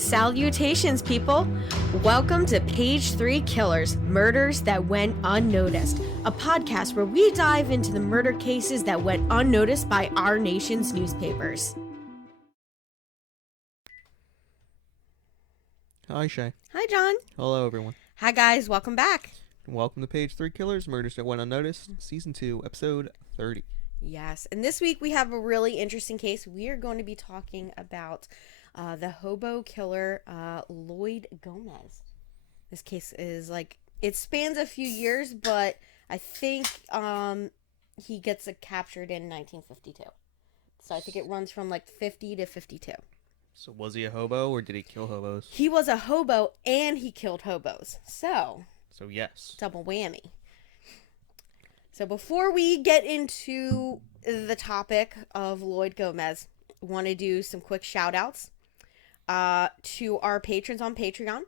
Salutations, people! Welcome to Page 3 Killers, Murders That Went Unnoticed, a podcast where we dive into the murder cases that went unnoticed by our nation's newspapers. Hi, Shay. Hi, John. Hello, everyone. Hi, guys. Welcome back. Welcome to Page 3 Killers, Murders That Went Unnoticed, Season 2, Episode 30. Yes, and this week we have a really interesting case. We are going to be talking about the hobo killer, Lloyd Gomez. This case is it spans a few years, but I think he gets captured in 1952. So I think it runs from 50 to 52. So was he a hobo or did he kill hobos? He was a hobo and he killed hobos. So yes. Double whammy. So before we get into the topic of Lloyd Gomez, I want to do some quick shout outs to our patrons on Patreon,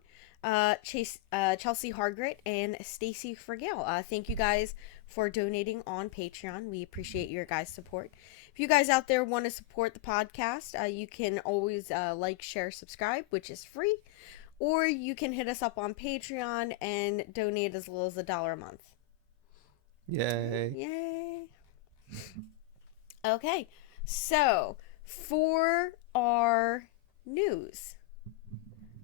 Chelsea Hargrett and Stacey Fragale. Thank you guys for donating on Patreon. We appreciate your guys' support. If you guys out there want to support the podcast, you can always like, share, subscribe, which is free. Or you can hit us up on Patreon and donate as little as $1 a month. Yay. Yay. Okay, so for our news.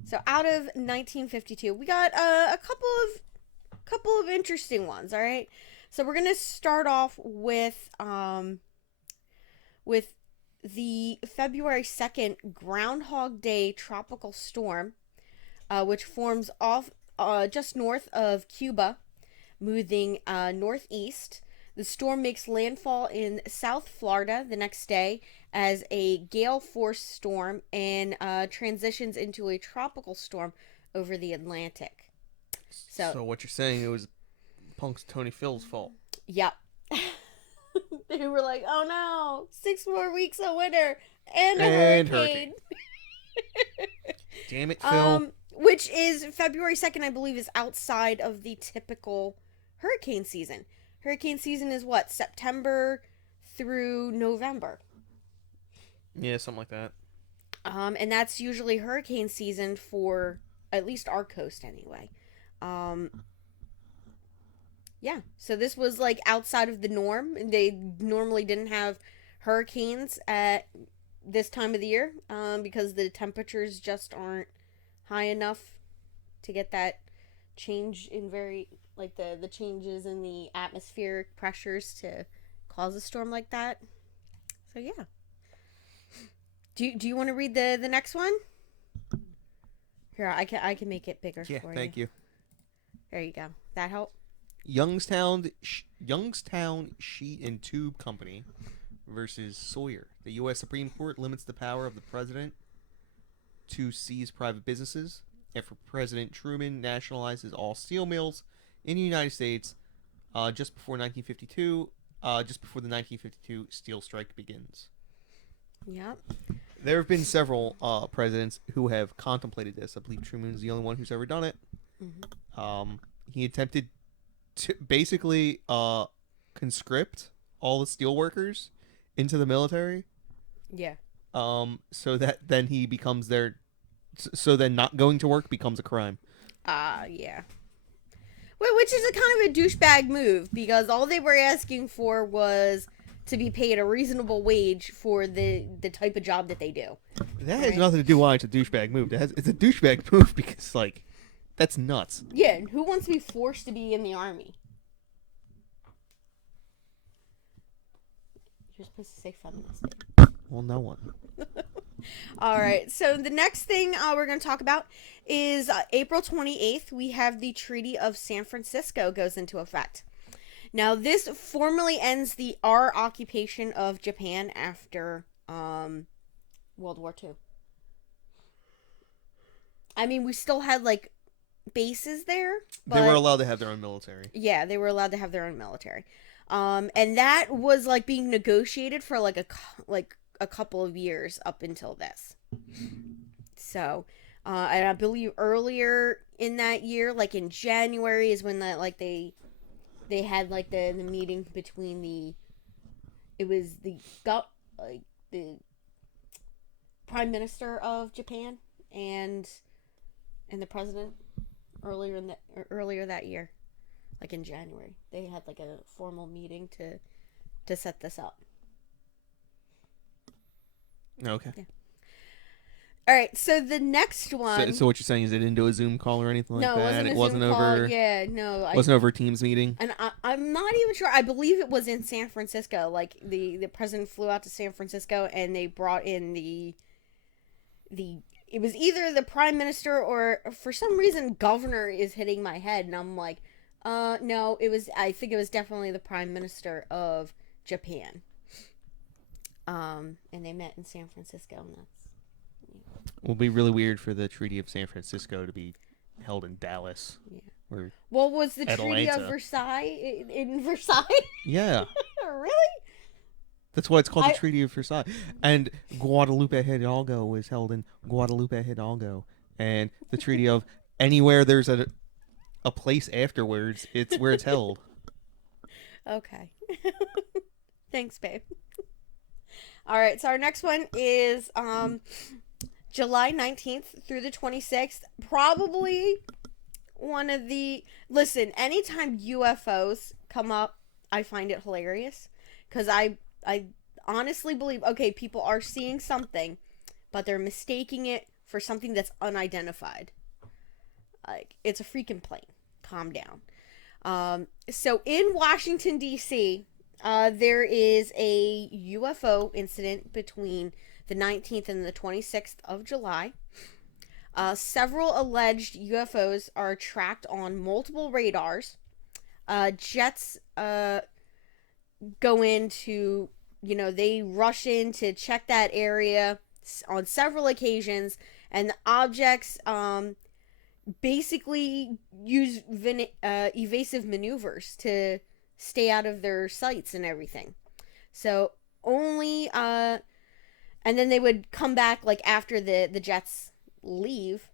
So out of 1952, we got a couple of interesting ones, all right? So we're going to start off with the February 2nd Groundhog Day tropical storm, which forms off just north of Cuba, moving northeast. The storm makes landfall in South Florida the next day as a gale force storm and transitions into a tropical storm over the Atlantic. So what you're saying, it was Punk's Tony Phil's fault. Yep. They were like, oh no, 6 more weeks of winter and a hurricane. Damn it, Phil. Which is February 2nd, I believe, is outside of the typical hurricane season. Hurricane season is what? September through November. Yeah, something like that. And that's usually hurricane season for at least our coast anyway. Yeah, so this was outside of the norm. They normally didn't have hurricanes at this time of the year because the temperatures just aren't high enough to get that change in the changes in the atmospheric pressures to cause a storm like that. So yeah. Do you want to read the next one? Here, I can make it bigger for you. Yeah, thank you. There you go. That help? Youngstown Sheet and Tube Company versus Sawyer. The U.S. Supreme Court limits the power of the president to seize private businesses after President Truman nationalizes all steel mills in the United States just before the 1952 steel strike begins. Yep. There have been several presidents who have contemplated this. I believe Truman's the only one who's ever done it. Mm-hmm. He attempted to basically conscript all the steel workers into the military. Yeah. So that then he becomes so then not going to work becomes a crime. Yeah. Which is a kind of a douchebag move, because all they were asking for was to be paid a reasonable wage for the type of job that they do. That has nothing to do with why it's a douchebag move. It's a douchebag move because, that's nuts. Yeah, and who wants to be forced to be in the army? You're supposed to say feminist. Well, no one. All right, so the next thing we're going to talk about is April 28th. We have the Treaty of San Francisco goes into effect. Now, this formally ends our occupation of Japan after World War II. I mean, we still had bases there, but they were allowed to have their own military. Yeah, they were allowed to have their own military. And that was being negotiated for a couple of years up until this. So, and I believe earlier in that year, in January, is when that they had the meeting between the Prime Minister of Japan and the president earlier that year, like in January. They had like a formal meeting to set this up. Okay. Yeah. All right, so the next one. So what you're saying is it didn't do a Zoom call or anything like that? It wasn't Zoom call. over. Yeah, no, Wasn't over a Teams meeting. And I'm not even sure. I believe it was in San Francisco. Like the president flew out to San Francisco, and they brought in the. It was either the prime minister or, for some reason, governor is hitting my head, and I'm like, no, it was. I think it was definitely the prime minister of Japan. And they met in San Francisco, and that's. It will be really weird for the Treaty of San Francisco to be held in Dallas. Yeah. What was the Atlanta. Treaty of Versailles in Versailles? Yeah. Really? That's why it's called the Treaty of Versailles. And Guadalupe Hidalgo was held in Guadalupe Hidalgo. And the Treaty of anywhere there's a place afterwards, it's where it's held. Okay. Thanks, babe. All right, so our next one is July 19th through the 26th. Probably one of the... Listen, anytime UFOs come up, I find it hilarious. Because I honestly believe, okay, people are seeing something, but they're mistaking it for something that's unidentified. Like, it's a freaking plane. Calm down. So in Washington, D.C., there is a UFO incident between the 19th and the 26th of July. Several alleged UFOs are tracked on multiple radars. Jets go into, they rush in to check that area on several occasions, and the objects basically use evasive maneuvers to stay out of their sights and everything. So only and then they would come back like after the jets leave,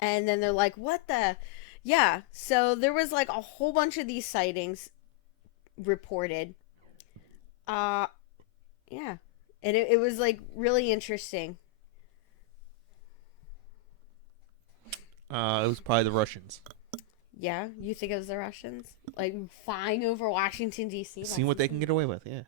and then they're like, what the... Yeah, so there was like a whole bunch of these sightings reported. Yeah, and it was like really interesting. It was probably the Russians. Yeah, you think it was the Russians? Like, flying over Washington, D.C.? Seeing what they can get away with, yeah.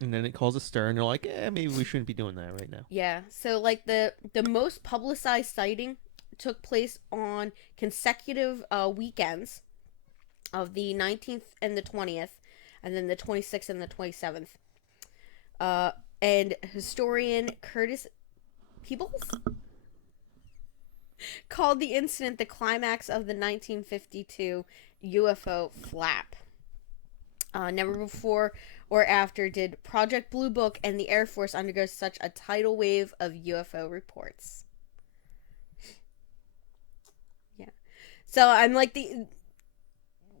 And then it calls a stir, and they're like, maybe we shouldn't be doing that right now. Yeah, so, like, the most publicized sighting took place on consecutive weekends of the 19th and the 20th, and then the 26th and the 27th. And historian Curtis Peebles called the incident the climax of the 1952 UFO flap. Never before or after did Project Blue Book and the Air Force undergo such a tidal wave of UFO reports. Yeah. So I'm like,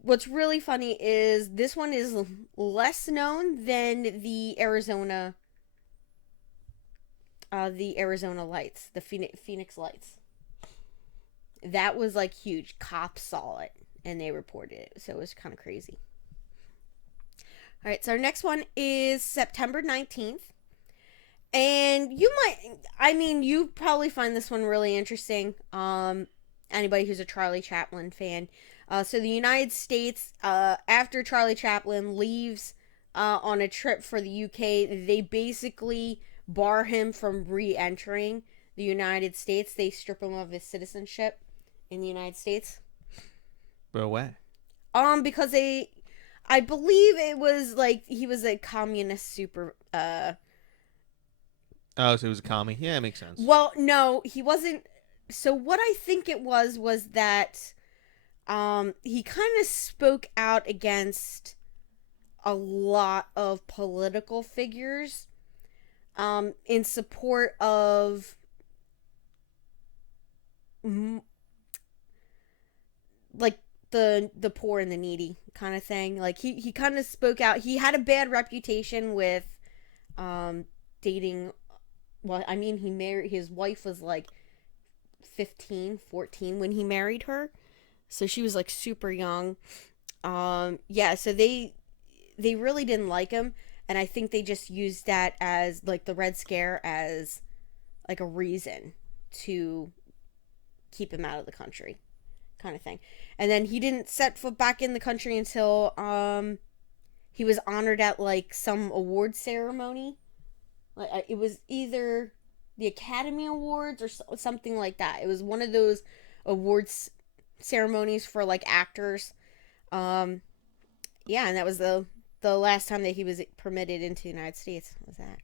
what's really funny is this one is less known than the Arizona lights, the Phoenix lights. That was like huge. Cops saw it and they reported it. So it was kind of crazy. All right, so our next one is September 19th. And you probably find this one really interesting. Anybody who's a Charlie Chaplin fan. So the United States, after Charlie Chaplin leaves on a trip for the UK, they basically bar him from re-entering the United States. They strip him of his citizenship in the United States. But why? Because I believe it was like he was a communist super. Oh, so he was a commie. Yeah, it makes sense. Well, no, he wasn't. So what I think it was that, he kind of spoke out against a lot of political figures, in support of, like, the poor and the needy kind of thing. Like, he kind of spoke out. He had a bad reputation with dating. Well, I mean, his wife was like 15, 14 when he married her. So she was like super young. Yeah, so they really didn't like him. And I think they just used that as, like, the Red Scare as, like, a reason to keep him out of the country, kind of thing. And then he didn't set foot back in the country until he was honored at, like, some award ceremony. Like, it was either the Academy Awards or something like that. It was one of those awards ceremonies for, like, actors. Yeah, and that was the last time that he was permitted into the United States. Was that?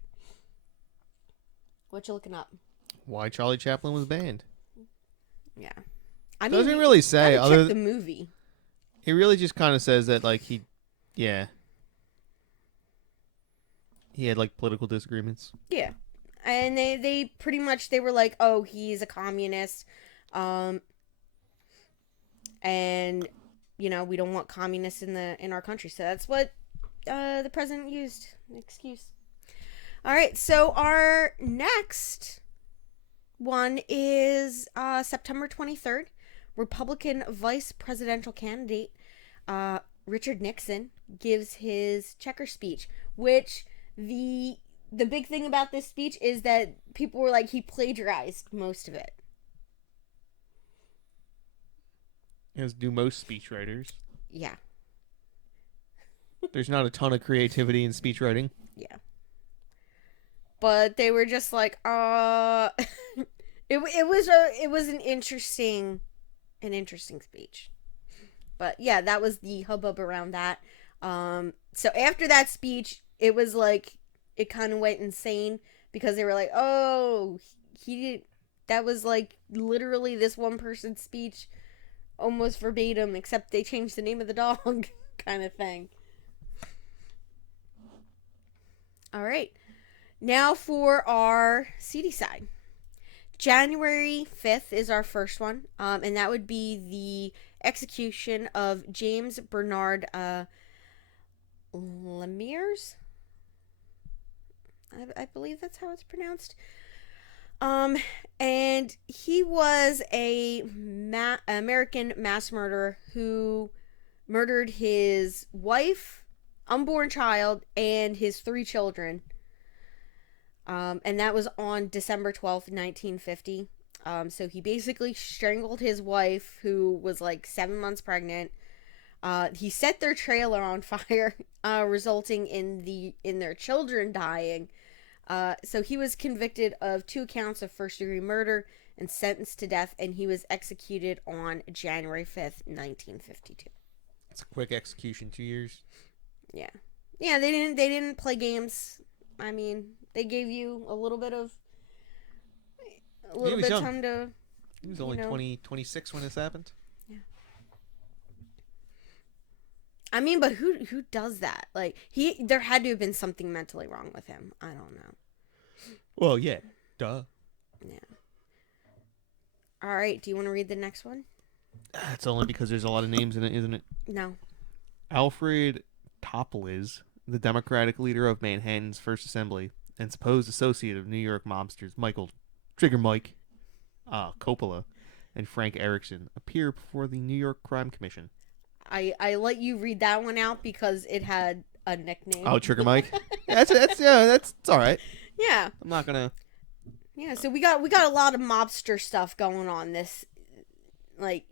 What you looking up? Why Charlie Chaplin was banned. Yeah. I mean, doesn't really say other check the movie. He really just kind of says that, like, he had, like, political disagreements. Yeah. And they pretty much, they were like, oh, he's a communist. And, you know, we don't want communists in our country. So that's what the president used. An excuse. All right. So our next one is September 23rd. Republican vice presidential candidate Richard Nixon gives his checker speech, which the big thing about this speech is that people were like, he plagiarized most of it. As do most speechwriters. Yeah. There's not a ton of creativity in speechwriting. Yeah. But they were just like, it was an interesting speech. But yeah, that was the hubbub around that. So after that speech, it was like, it kind of went insane because they were like, oh, that was like literally this one person's speech almost verbatim, except they changed the name of the dog kind of thing. All right. Now for our CD side. January 5th is our first one, and that would be the execution of James Bernard Lemires. I believe that's how it's pronounced. And he was a American mass murderer who murdered his wife, unborn child, and his 3 children. And that was on December 12th, 1950. So he basically strangled his wife, who was like 7 months pregnant. He set their trailer on fire, resulting in their children dying. So he was convicted of 2 counts of first-degree murder and sentenced to death, and he was executed on January 5th, 1952. It's a quick execution, 2 years. Yeah. Yeah, they didn't play games. I mean, they gave you a little bit of time to... He was only 26 when this happened. Yeah. I mean, but who does that? Like, there had to have been something mentally wrong with him. I don't know. Well, yeah. Duh. Yeah. All right. Do you want to read the next one? It's only because there's a lot of names in it, isn't it? No. Alfred Topliz, the Democratic leader of Manhattan's First Assembly and supposed associate of New York mobsters Michael Trigger Mike Coppola and Frank Erickson, appear before the New York Crime Commission. I let you read that one out because it had a nickname. Oh, Trigger Mike. That's it's all right. Yeah. I'm not gonna. Yeah, so we got a lot of mobster stuff going on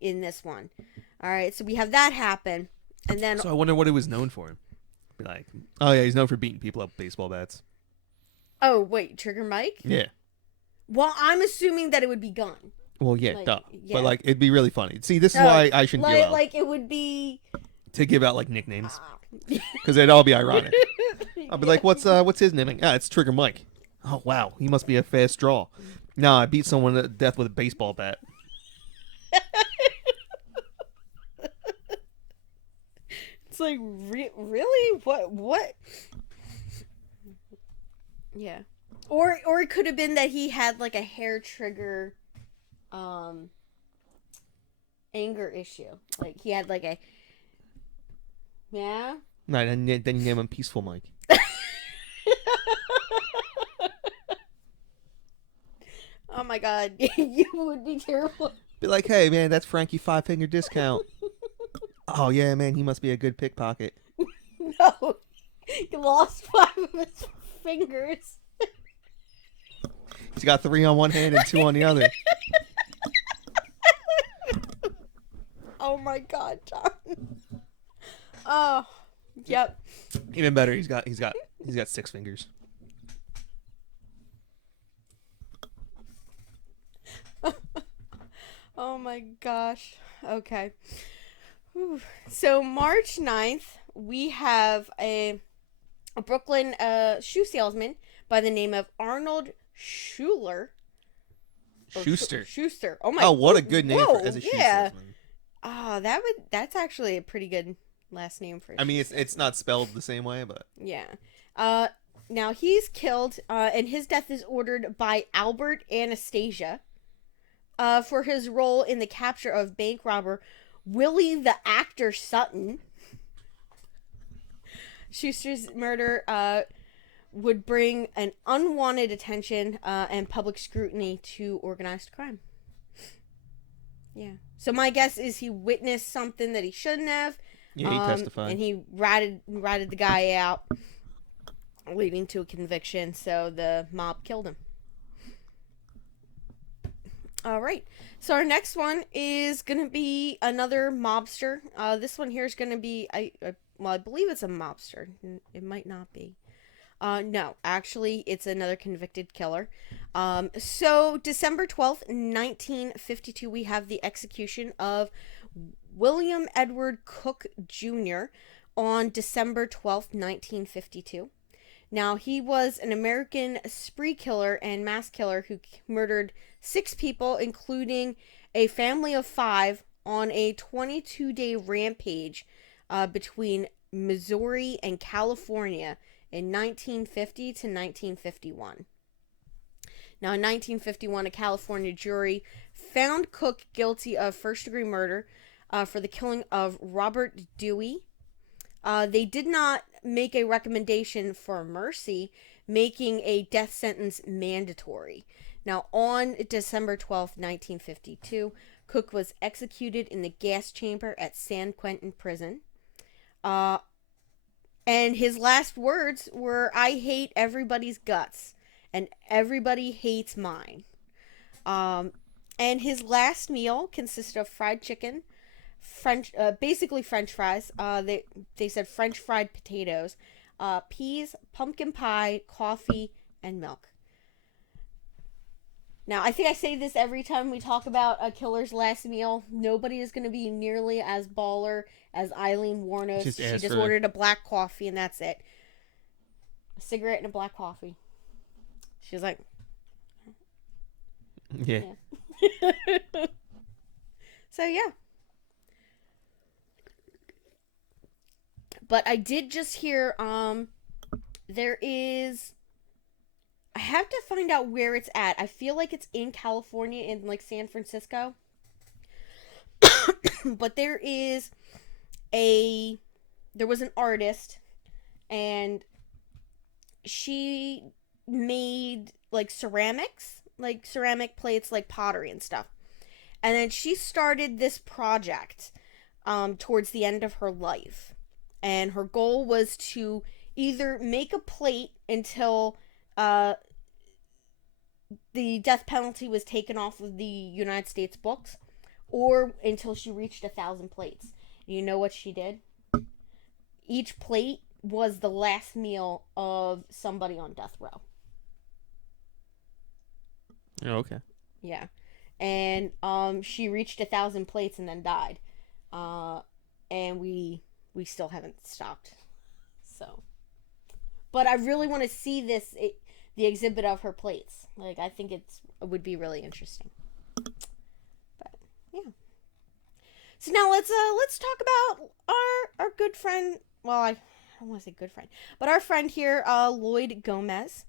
in this one. All right, so we have that happen, and then. So I wonder what he was known for. Be like, oh yeah, he's known for beating people up with baseball bats. Oh wait, Trigger Mike? Yeah. Well, I'm assuming that it would be gun. Well, yeah, like, duh. Yeah. But, like, it'd be really funny. See, this is why I shouldn't give out. Like, it would be... To give out, like, nicknames. Because they'd all be ironic. I'll be like, what's his name? Ah, it's Trigger Mike. Oh, wow. He must be a fast draw. No, I beat someone to death with a baseball bat. It's like, really? What? Yeah. Or it could have been that he had, like, a hair trigger... anger issue. Like, he had, like, a... Yeah? Right, and then you name him Peaceful Mike. Oh, my God. You would be terrible. Be like, hey, man, that's Frankie 5-finger discount. Oh, yeah, man, he must be a good pickpocket. No. He lost 5 of his fingers. He's got 3 on one hand and 2 on the other. Oh my god, John. Oh, yep. Even better, he's got 6 fingers. Oh my gosh. Okay. Whew. So March 9th, we have a Brooklyn shoe salesman by the name of Arnold Schuler. Schuster. Schuster. Oh my. Oh, what a good name as a shoe yeah. salesman. Oh, that's actually a pretty good last name for. I mean, it's not spelled the same way, but yeah. Now he's killed, and his death is ordered by Albert Anastasia, for his role in the capture of bank robber Willie the Actor Sutton. Schuster's murder would bring an unwanted attention and public scrutiny to organized crime. Yeah. So my guess is he witnessed something that he shouldn't have. yeah, he testified. And he ratted the guy out, leading to a conviction. So the mob killed him. All right. So our next one is going to be another mobster. This one here is going to be, I believe it's a mobster. It might not be. No, actually, it's another convicted killer. So December 12th, 1952, we have the execution of William Edward Cook Jr. on December 12th, 1952. Now, he was an American spree killer and mass killer who murdered 6 people, including a family of 5, on a 22-day rampage between Missouri and California in 1950 to 1951. Now, in 1951, a California jury found Cook guilty of first-degree murder for the killing of Robert Dewey. They did not make a recommendation for mercy, making a death sentence mandatory. Now, on December 12th, 1952, Cook was executed in the gas chamber at San Quentin Prison. And his last words were, "I hate everybody's guts, and everybody hates mine." And his last meal consisted of fried chicken, basically French fries. They said French fried potatoes, peas, pumpkin pie, coffee, and milk. Now, I think I say this every time we talk about a killer's last meal. Nobody is going to be nearly as baller as Eileen Warnos. She just ordered a black coffee, and that's it. A cigarette and a black coffee. She was like... Yeah. So, yeah. But I did just hear, there is... I have to find out where it's at. I feel like it's in California, in like San Francisco. But there was an artist, and she made like ceramics, like ceramic plates, like pottery and stuff. And then she started this project towards the end of her life. And her goal was to either make a plate until the death penalty was taken off of the United States books, or until she reached 1,000 plates. You know what she did? Each plate was the last meal of somebody on death row. Oh, okay. Yeah. And she reached 1,000 plates and then died. And we still haven't stopped. So, but I really want to see the exhibit of her plates. Like, I think it would be really interesting. But yeah. So now let's talk about our good friend. Well, I don't want to say good friend, but our friend here, Lloyd Gomez.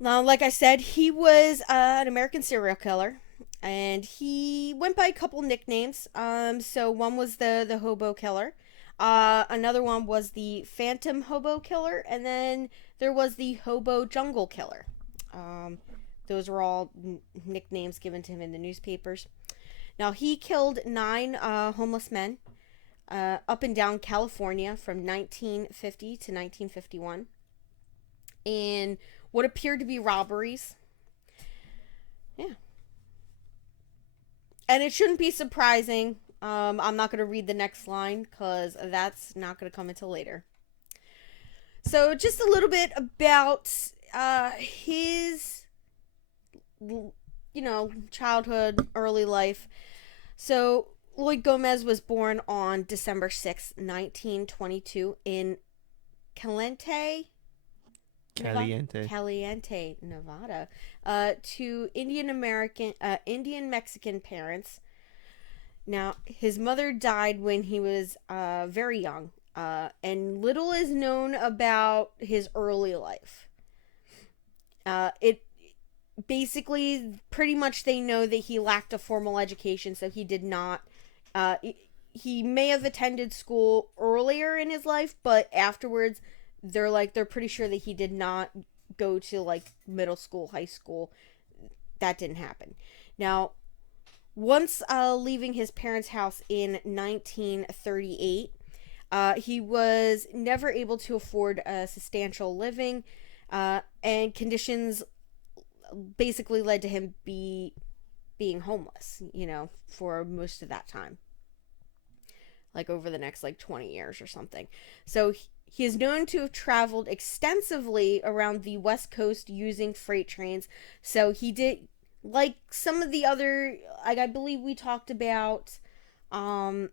Now, like I said, he was an American serial killer, and he went by a couple nicknames. So one was the Hobo Killer. Another one was the Phantom Hobo Killer, and then there was the Hobo Jungle Killer. Those were all nicknames given to him in the newspapers. Now, he killed 9 homeless men. up and down California from 1950 to 1951 in what appeared to be robberies. Yeah. And it shouldn't be surprising. I'm not going to read the next line because that's not going to come until later. So just a little bit about his, childhood, early life. So Lloyd Gomez was born on December 6, 1922 in Caliente, Nevada, to Indian Mexican parents. Now, his mother died when he was very young, and little is known about his early life. It basically, pretty much they know that he lacked a formal education, so he did not. He may have attended school earlier in his life, but afterwards, they're pretty sure that he did not go to like middle school, high school. That didn't happen. Now, once leaving his parents' house in 1938, he was never able to afford a substantial living, and conditions basically led to him being homeless, for most of that time. Like over the next 20 years or something. So he is known to have traveled extensively around the West Coast using freight trains. So he did, like some of the other, I believe we talked about a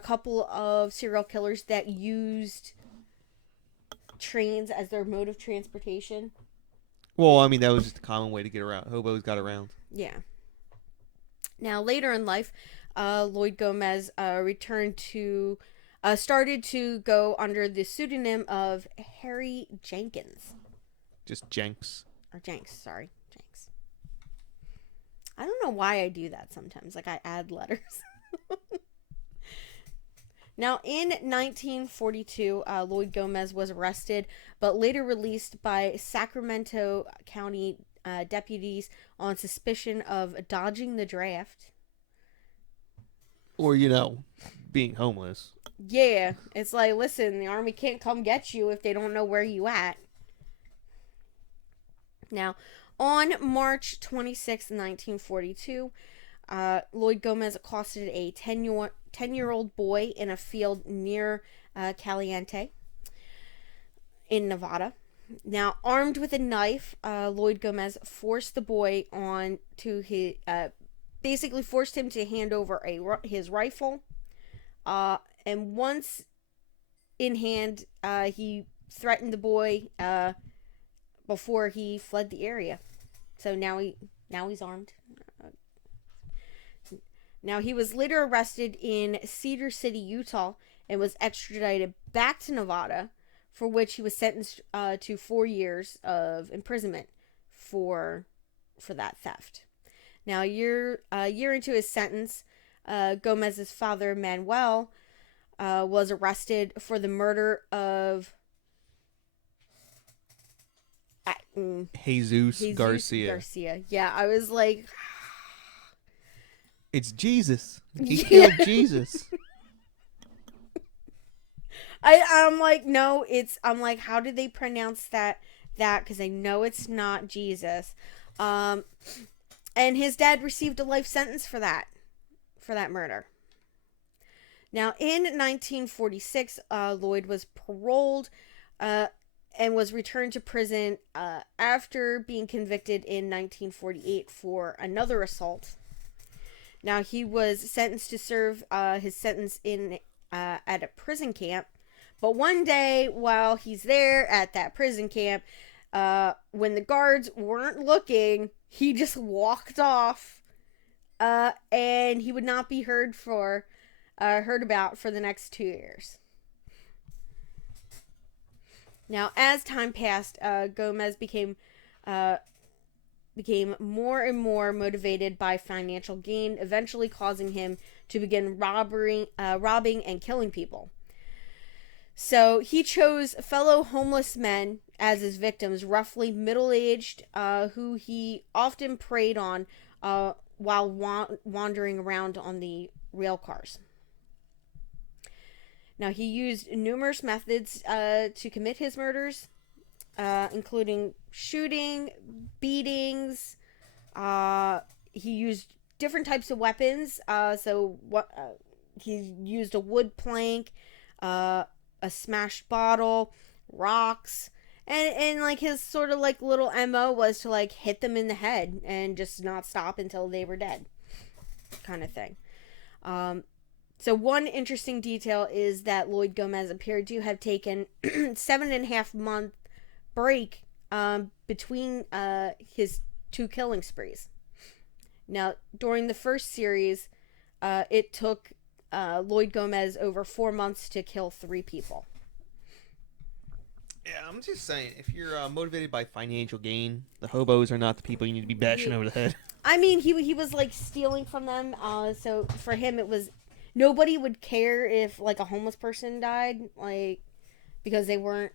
couple of serial killers that used trains as their mode of transportation. Well, I mean, that was just a common way to get around. Hobos got around. Yeah. Now, later in life, Lloyd Gomez started to go under the pseudonym of Harry Jenkins. Just Jenks. Or Jenks, sorry. Jenks. I don't know why I do that sometimes. I add letters. Now, in 1942, Lloyd Gomez was arrested, but later released by Sacramento County deputies on suspicion of dodging the draft. Or, being homeless. Yeah, it's like, listen, the army can't come get you if they don't know where you at. Now, on March 26, 1942, Lloyd Gomez accosted a 10-year-old boy in a field near Caliente in Nevada. Now, armed with a knife, Lloyd Gomez forced the boy on to his... basically forced him to hand over his rifle. And once in hand, he threatened the boy before he fled the area. So now he's armed. Now, he was later arrested in Cedar City, Utah, and was extradited back to Nevada, for which he was sentenced to 4 years of imprisonment for that theft. Now, a year into his sentence, Gomez's father, Manuel, was arrested for the murder of Jesus Garcia. Yeah, I was like... It's Jesus. He killed Jesus. I'm like, no, I'm like, how did they pronounce that? Because I know it's not Jesus. And his dad received a life sentence for that murder. Now, in 1946, Lloyd was paroled and was returned to prison after being convicted in 1948 for another assault. Now, he was sentenced to serve his sentence at a prison camp. But one day, while he's there at that prison camp, when the guards weren't looking, he just walked off, and he would not be heard about for the next 2 years. Now, as time passed, Gomez became more and more motivated by financial gain, eventually causing him to begin robbing and killing people. So he chose fellow homeless men as his victims, roughly middle-aged, who he often preyed on while wandering around on the rail cars. Now, he used numerous methods to commit his murders, including shooting, beatings. He used different types of weapons. He used a wood plank, a smashed bottle, rocks, and like his sort of like little MO was to like hit them in the head and just not stop until they were dead, kind of thing. So one interesting detail is that Lloyd Gomez appeared to have taken 7.5 month break between his two killing sprees. Now, during the first series, it took Lloyd Gomez over 4 months to kill 3 people. Yeah, I'm just saying, if you're motivated by financial gain, the hobos are not the people you need to be bashing over the head. I mean, he was like stealing from them. So for him, it was nobody would care if like a homeless person died, like because they weren't.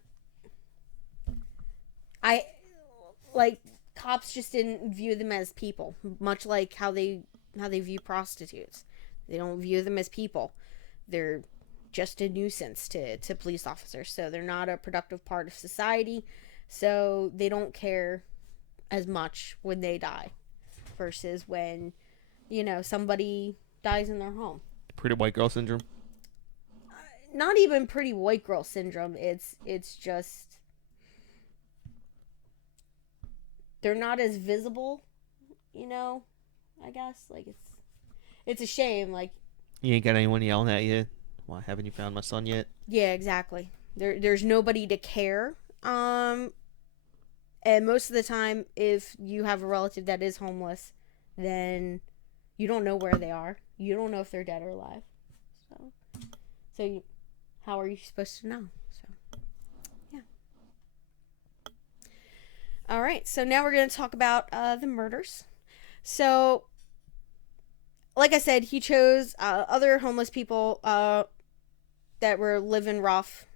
Cops just didn't view them as people, much like how they view prostitutes. They don't view them as people. They're just a nuisance to police officers. So they're not a productive part of society. So they don't care as much when they die versus when, somebody dies in their home. Pretty white girl syndrome? Not even pretty white girl syndrome. It's just they're not as visible, I guess. Like it's a shame. Like, you ain't got anyone yelling at you. Why haven't you found my son yet? Yeah, exactly. There's nobody to care. And most of the time, if you have a relative that is homeless, then you don't know where they are. You don't know if they're dead or alive. So how are you supposed to know? So, yeah. All right. So now we're going to talk about the murders. So, like I said, he chose other homeless people that were living rough,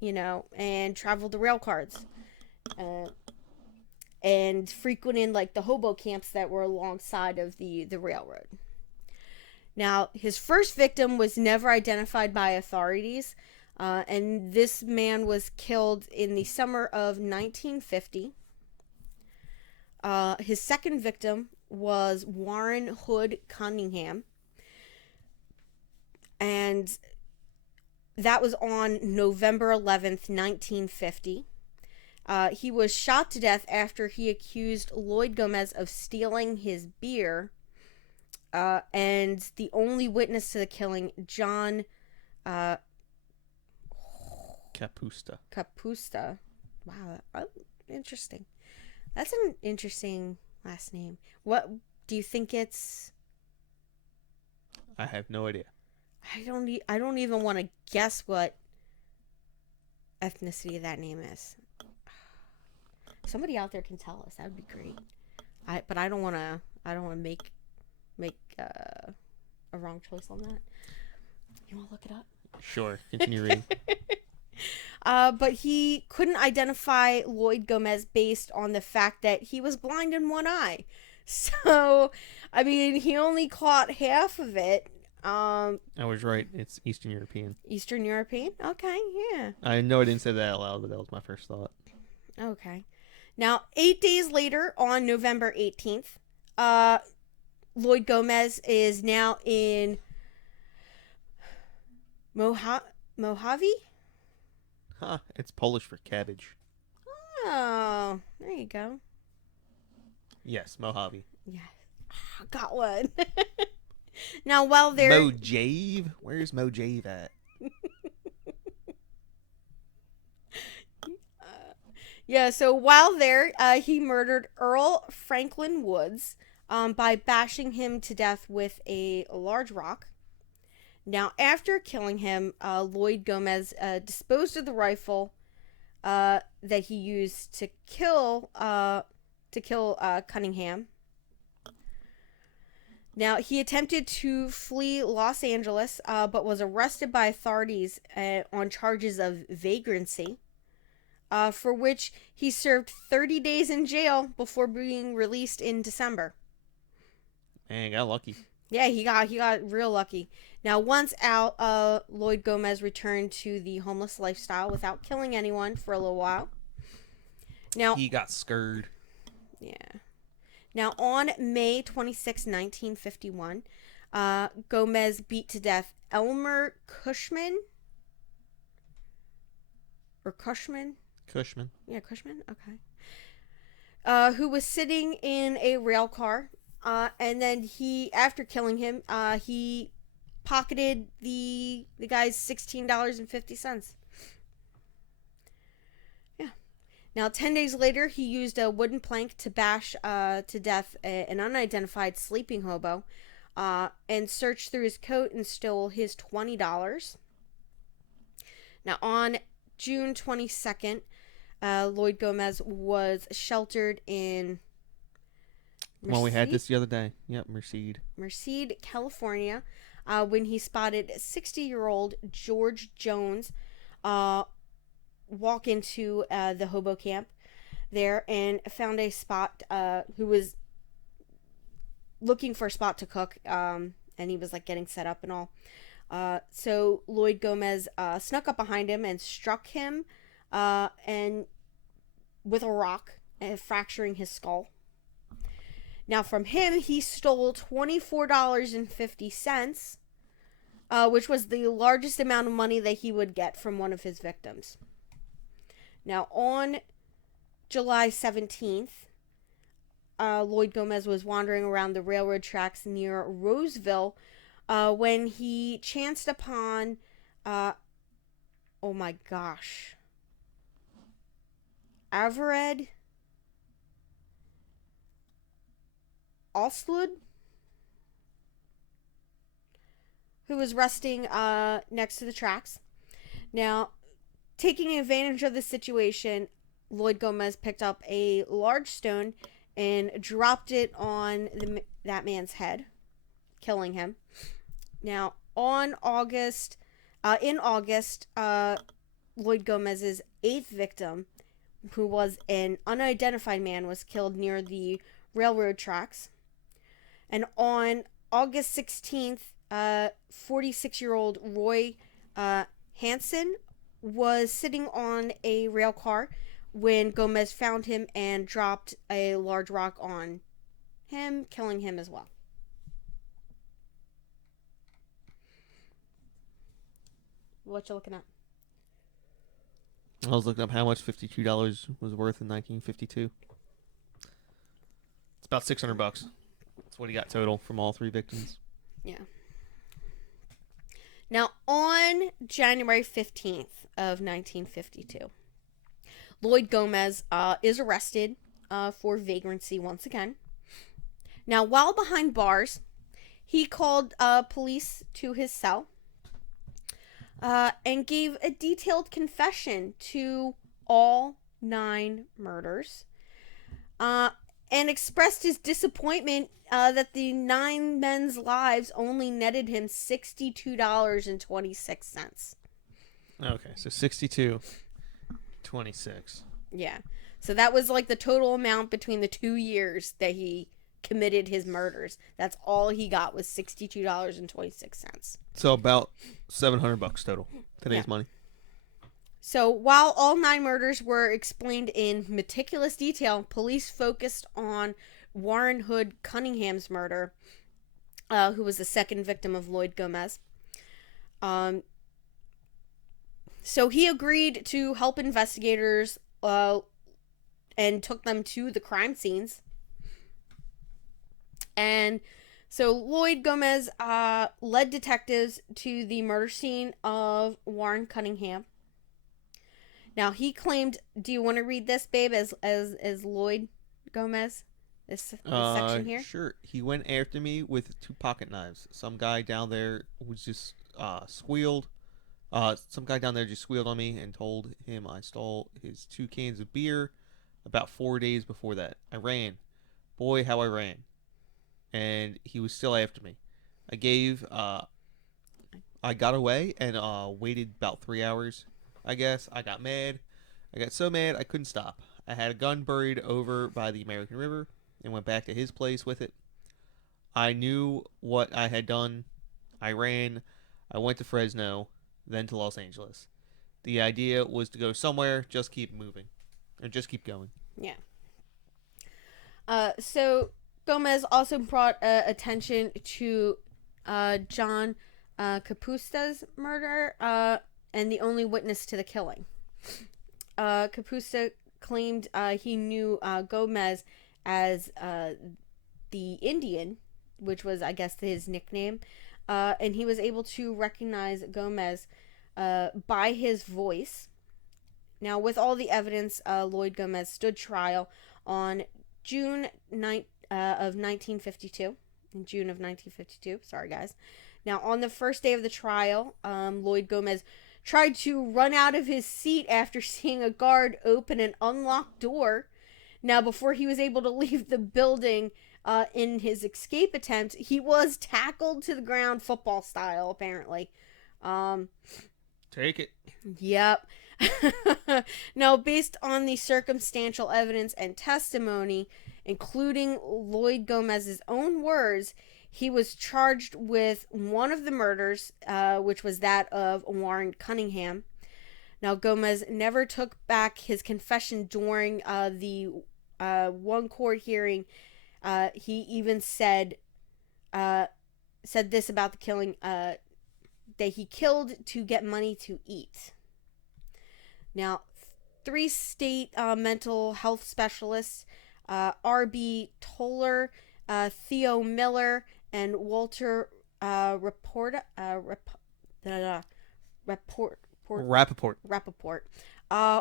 and traveled the rail cars. And frequenting like the hobo camps that were alongside of the railroad. Now, his first victim was never identified by authorities, and this man was killed in the summer of 1950. His second victim was Warren Hood Cunningham, and that was on November 11th, 1950. He was shot to death after he accused Lloyd Gomez of stealing his beer. And the only witness to the killing, John Capusta. Wow, interesting. That's an interesting last name. What do you think it's? I have no idea. I don't even want to guess what ethnicity that name is. Somebody out there can tell us. That would be great. But I don't want to make a wrong choice on that. You want to look it up? Sure. Continue reading. But he couldn't identify Lloyd Gomez based on the fact that he was blind in one eye. So, I mean, he only caught half of it. I was right. It's Eastern European. Eastern European? Okay, yeah. I know I didn't say that out loud, but that was my first thought. Okay. Now, 8 days later, on November 18th, Lloyd Gomez is now in Mojave? Huh, it's Polish for cabbage. Oh, there you go. Yes, Mojave. Yeah, got one. Now, while they're... Mojave? Where's Mojave at? Yeah, so while there, he murdered Earl Franklin Woods by bashing him to death with a large rock. Now, after killing him, Lloyd Gomez disposed of the rifle that he used to kill Cunningham. Now, he attempted to flee Los Angeles, but was arrested by authorities on charges of vagrancy, for which he served 30 days in jail before being released in December. Man, got lucky. Yeah, he got real lucky. Now, once out, Lloyd Gomez returned to the homeless lifestyle without killing anyone for a little while. Now, He got scared. yeah. Now, on May 26, 1951, Gomez beat to death Elmer Cushman. Or Cushman? Cushman. Yeah, Cushman? Okay. Who was sitting in a rail car. And then after killing him, he pocketed the guy's $16.50. Yeah. Now, 10 days later, he used a wooden plank to bash to death an unidentified sleeping hobo and searched through his coat and stole his $20. Now, on June 22nd, Lloyd Gomez was sheltered in Well, we had this the other day. Yep, Merced, California, when he spotted 60-year-old George Jones walk into the hobo camp there and found a spot, who was looking for a spot to cook, and he was like getting set up and all. So Lloyd Gomez snuck up behind him and struck him and with a rock, fracturing his skull. Now, from him, he stole $24.50, which was the largest amount of money that he would get from one of his victims. Now, on July 17th, Lloyd Gomez was wandering around the railroad tracks near Roseville when he chanced upon, oh my gosh, Hargrett Ostlund, who was resting next to the tracks. Now, taking advantage of the situation, Lloyd Gomez picked up a large stone and dropped it on that man's head, killing him. Now, in August, Lloyd Gomez's 8th victim, who was an unidentified man, was killed near the railroad tracks. And on August 16th, 46-year-old Roy Hansen was sitting on a rail car when Gomez found him and dropped a large rock on him, killing him as well. What you looking at? I was looking up how much $52 was worth in 1952. It's about $600. That's what he got total from all 3 victims. Yeah. Now, on January 15th of 1952, Lloyd Gomez is arrested for vagrancy once again. Now, while behind bars, he called police to his cell and gave a detailed confession to all 9 murders and expressed his disappointment that the 9 men's lives only netted him $62.26. Okay, so 62.26. Yeah. So that was like the total amount between the 2 years that he committed his murders. That's all he got was $62.26. So about $700 total. Today's money. So while all 9 murders were explained in meticulous detail, police focused on Warren Hood Cunningham's murder, who was the second victim of Lloyd Gomez. So he agreed to help investigators and took them to the crime scenes. And so Lloyd Gomez led detectives to the murder scene of Warren Cunningham. Now, he claimed, do you want to read this, babe, as Lloyd Gomez? This section here? Sure. He went after me with 2 pocket knives. Some guy down there was just squealed. Some guy down there just squealed on me and told him I stole his 2 cans of beer about 4 days before that. I ran. Boy, how I ran. And he was still after me. I got away and waited about 3 hours. I guess I got mad. I got so mad I couldn't stop. I had a gun buried over by the American River and went back to his place with it. I knew what I had done. I ran. I went to Fresno, then to Los Angeles. The idea was to go somewhere, just keep moving, or just keep going. Yeah. So Gomez also brought attention to John Capusta's murder and the only witness to the killing. Capusta claimed he knew Gomez as the Indian, which was, I guess, his nickname, and he was able to recognize Gomez by his voice. Now, with all the evidence, Lloyd Gomez stood trial on June 9th of 1952. In June of 1952. Sorry, guys. Now, on the first day of the trial, Lloyd Gomez tried to run out of his seat after seeing a guard open an unlocked door. Now, before he was able to leave the building in his escape attempt, he was tackled to the ground football style, apparently. Take it. Yep. Now, based on the circumstantial evidence and testimony, including Lloyd Gomez's own words, he was charged with one of the murders, which was that of Warren Cunningham. Now, Gomez never took back his confession during the one court hearing. He even said this about the killing, that he killed to get money to eat. Now, 3 state mental health specialists, R.B. Toller, Theo Miller, and Walter Rappaport,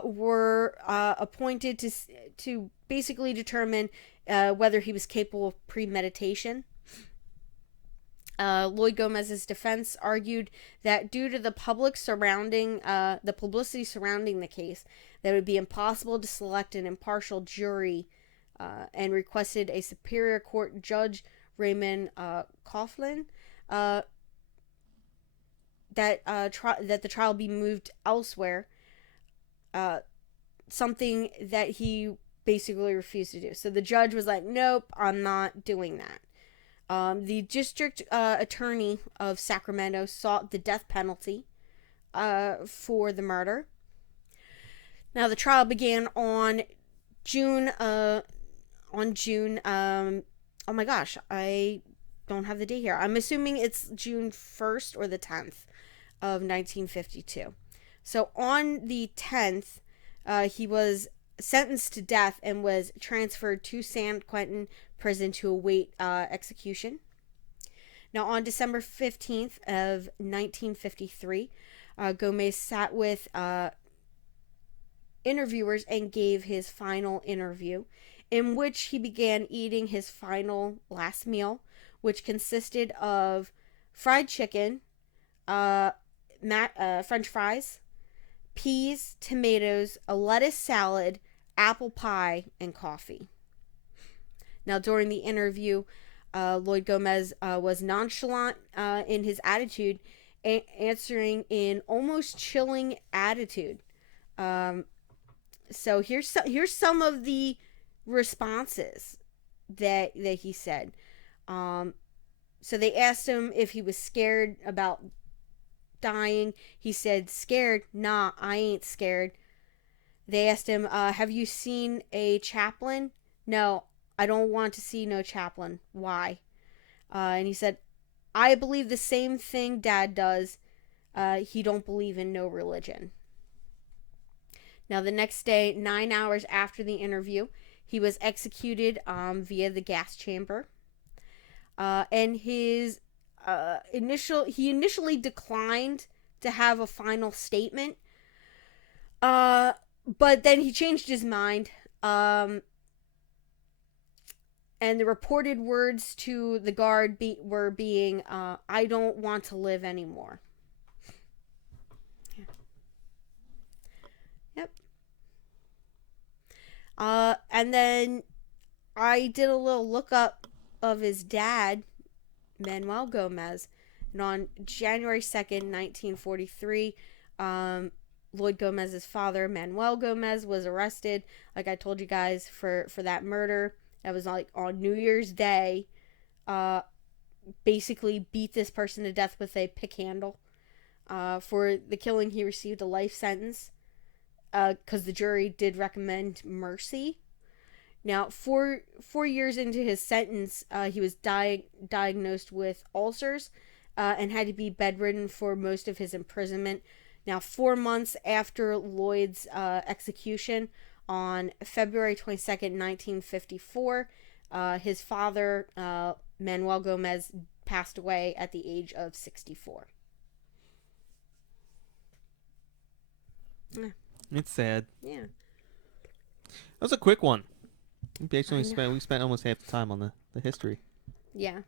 were appointed to basically determine whether he was capable of premeditation. Lloyd Gomez's defense argued that due to the publicity surrounding the case, that it would be impossible to select an impartial jury, and requested a Superior Court Judge, Raymond Coughlin, that the trial be moved elsewhere. Something that he basically refused to do. So the judge was like, "Nope, I'm not doing that." The district attorney of Sacramento sought the death penalty for the murder. Now, the trial began on June. Oh my gosh, I don't have the date here. I'm assuming it's June 1st or the 10th of 1952. So on the 10th, he was sentenced to death and was transferred to San Quentin prison to await execution. Now, on December 15th of 1953, Gomez sat with interviewers and gave his final interview, in which he began eating his final last meal, which consisted of fried chicken, French fries, peas, tomatoes, a lettuce salad, apple pie, and coffee. Now, during the interview, Lloyd Gomez was nonchalant in his attitude, answering in almost chilling attitude. So here's some of the responses that he said. So they asked him if he was scared about dying. He said, "Scared? Nah, I ain't scared." They asked him, "Have you seen a Chaplin?" "No, I don't want to see no Chaplin." "Why?" And he said, "I believe the same thing Dad does. He don't believe in no religion." Now, the next day, 9 hours after the interview, he was executed via the gas chamber. And his he initially declined to have a final statement, but then he changed his mind. And the reported words to the guard were being, "I don't want to live anymore." Yep. And then I did a little lookup of his dad, Manuel Gomez, and on January 2nd, 1943, Lloyd Gomez's father, Manuel Gomez, was arrested, like I told you guys, for that murder. That was like on New Year's Day. basically beat this person to death with a pick handle. For the killing, he received a life sentence because the jury did recommend mercy. Now, 4 years into his sentence, he was diagnosed with ulcers and had to be bedridden for most of his imprisonment. Now, 4 months after Lloyd's execution on February 22nd, 1954, his father, Manuel Gomez, passed away at the age of 64. It's sad. Yeah. That was a quick one. We spent almost half the time on the history. Yeah.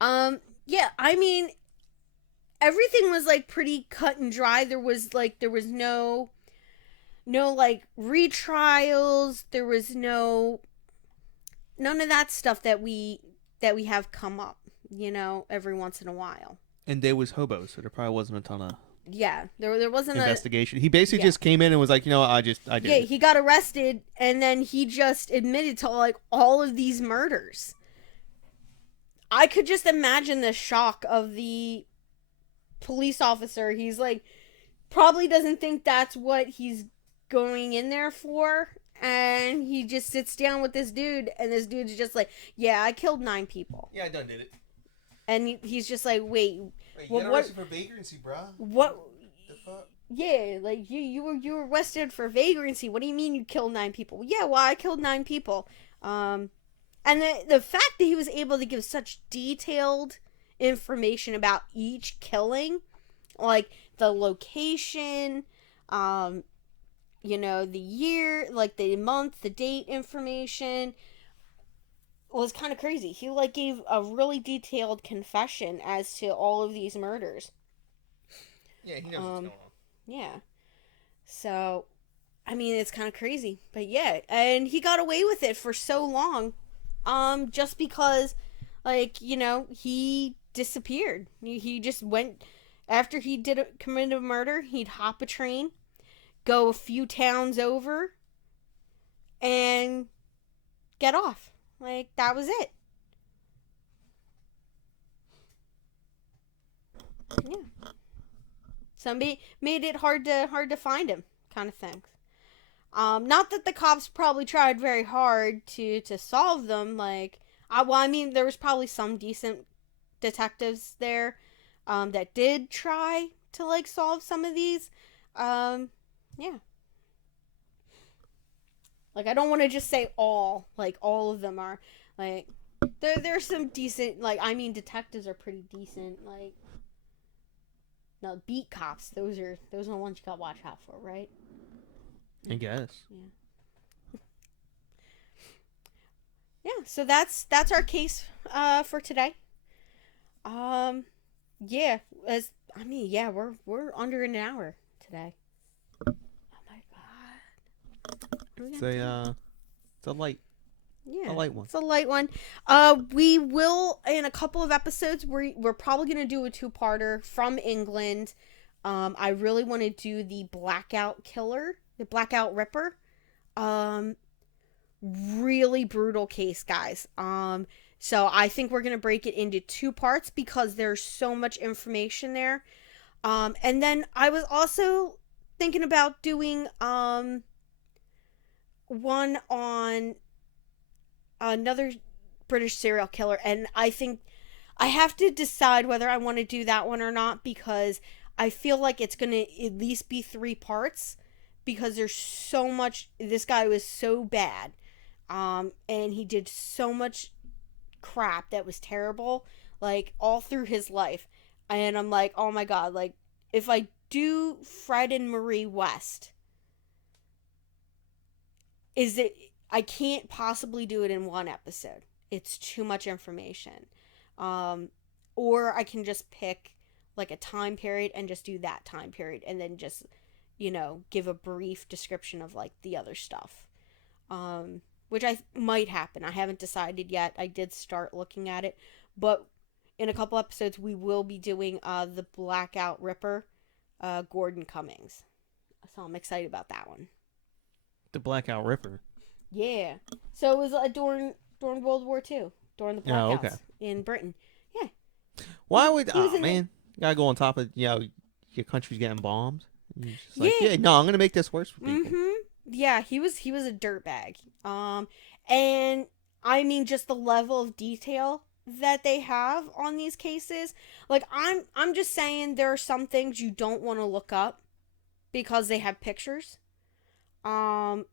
Yeah, I mean, everything was like pretty cut and dry. There was no like retrials. There was none of that stuff that we have come up, every once in a while. And they was hobos, so there probably wasn't a ton of there wasn't investigation. He basically just came in and was like, I did it. He got arrested and then he just admitted to like all of these murders. I could just imagine the shock of the police officer. He's like, probably doesn't think that's what he's going in there for, and he just sits down with this dude, and this dude's just like, yeah, I killed 9 people. Yeah, I done did it. And he's just like, wait, you got arrested for vagrancy, bro? What? The fuck? Yeah, like you were arrested for vagrancy. What do you mean you killed 9 people? Yeah, well, I killed 9 people. And the fact that he was able to give such detailed information about each killing, like the location, the year, like the month, the date information, was kind of crazy. He like gave a really detailed confession as to all of these murders. Yeah, he knows what's going on. Yeah. So, I mean, it's kind of crazy. But yeah, and he got away with it for so long. Just because, like, he disappeared. He just went, after he committed a murder, he'd hop a train, go a few towns over, and get off. Like, that was it. Yeah. Somebody made it hard to find him, kind of thing. Not that the cops probably tried very hard to solve them. Like, there was probably some decent detectives there, that did try to like solve some of these. Yeah. Like, I don't want to just say all of them are like. There's some decent, detectives are pretty decent. Like, no, beat cops. Those are the ones you got to watch out for, right? I guess. Yeah. Yeah, so that's our case for today. Yeah, we're under an hour today. Oh my god. It's a light. Yeah, a light one. It's a light one. We will, in a couple of episodes, we're probably gonna do a 2-parter from England. I really want to do the Blackout Killer, the Blackout Ripper. Really brutal case, guys. So I think we're gonna break it into 2 parts because there's so much information there. And then I was also thinking about doing one on another British serial killer, and I think I have to decide whether I want to do that one or not, because I feel like it's going to at least be 3 parts, because there's so much. This guy was so bad, and he did so much crap that was terrible, like, all through his life. And I'm like, oh my god, like, if I do Fred and Marie West, I can't possibly do it in 1 episode. It's too much information. Or I can just pick like a time period and just do that time period, and then just, give a brief description of like the other stuff. Which might happen. I haven't decided yet. I did start looking at it, but in a couple episodes we will be doing the Blackout Ripper, Gordon Cummings. So I'm excited about that one. The Blackout Ripper. Yeah. So it was during World War II, during the blackouts in Britain. Yeah, Why would He was in man? You gotta go on top of your country's getting bombed. And you're just like, Yeah. no, I'm gonna make this worse for people. Mm-hmm. Yeah, he was a dirtbag. And I mean, just the level of detail that they have on these cases. Like, I'm just saying, there are some things you don't want to look up because they have pictures. So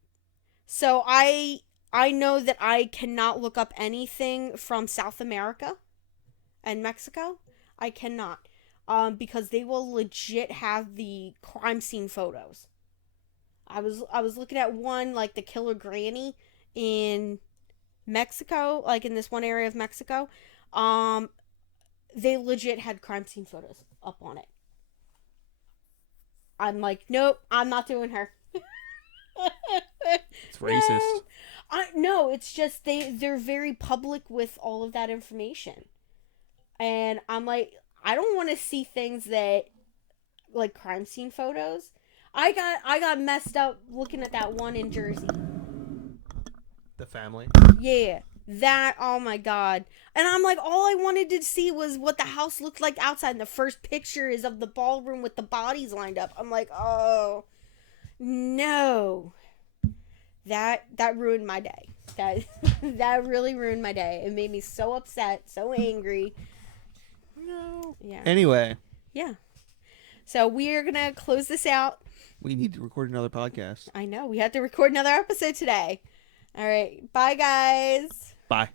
I know that I cannot look up anything from South America and Mexico. I cannot. Because they will legit have the crime scene photos. I was looking at one, like the killer granny in Mexico, like in this one area of Mexico. They legit had crime scene photos up on it. I'm like, nope, I'm not doing her. It's racist. No, it's just they're very public with all of that information. And I'm like, I don't want to see things that, like, crime scene photos. I got messed up looking at that one in Jersey. The family. Yeah, that, oh my god. And I'm like, all I wanted to see was what the house looked like outside. And the first picture is of the ballroom with the bodies lined up. I'm like, oh no. That ruined my day. That really ruined my day. It made me so upset, so angry. No. Yeah. Anyway. Yeah. So we are gonna close this out. We need to record another podcast. I know, we have to record another episode today. All right. Bye, guys. Bye.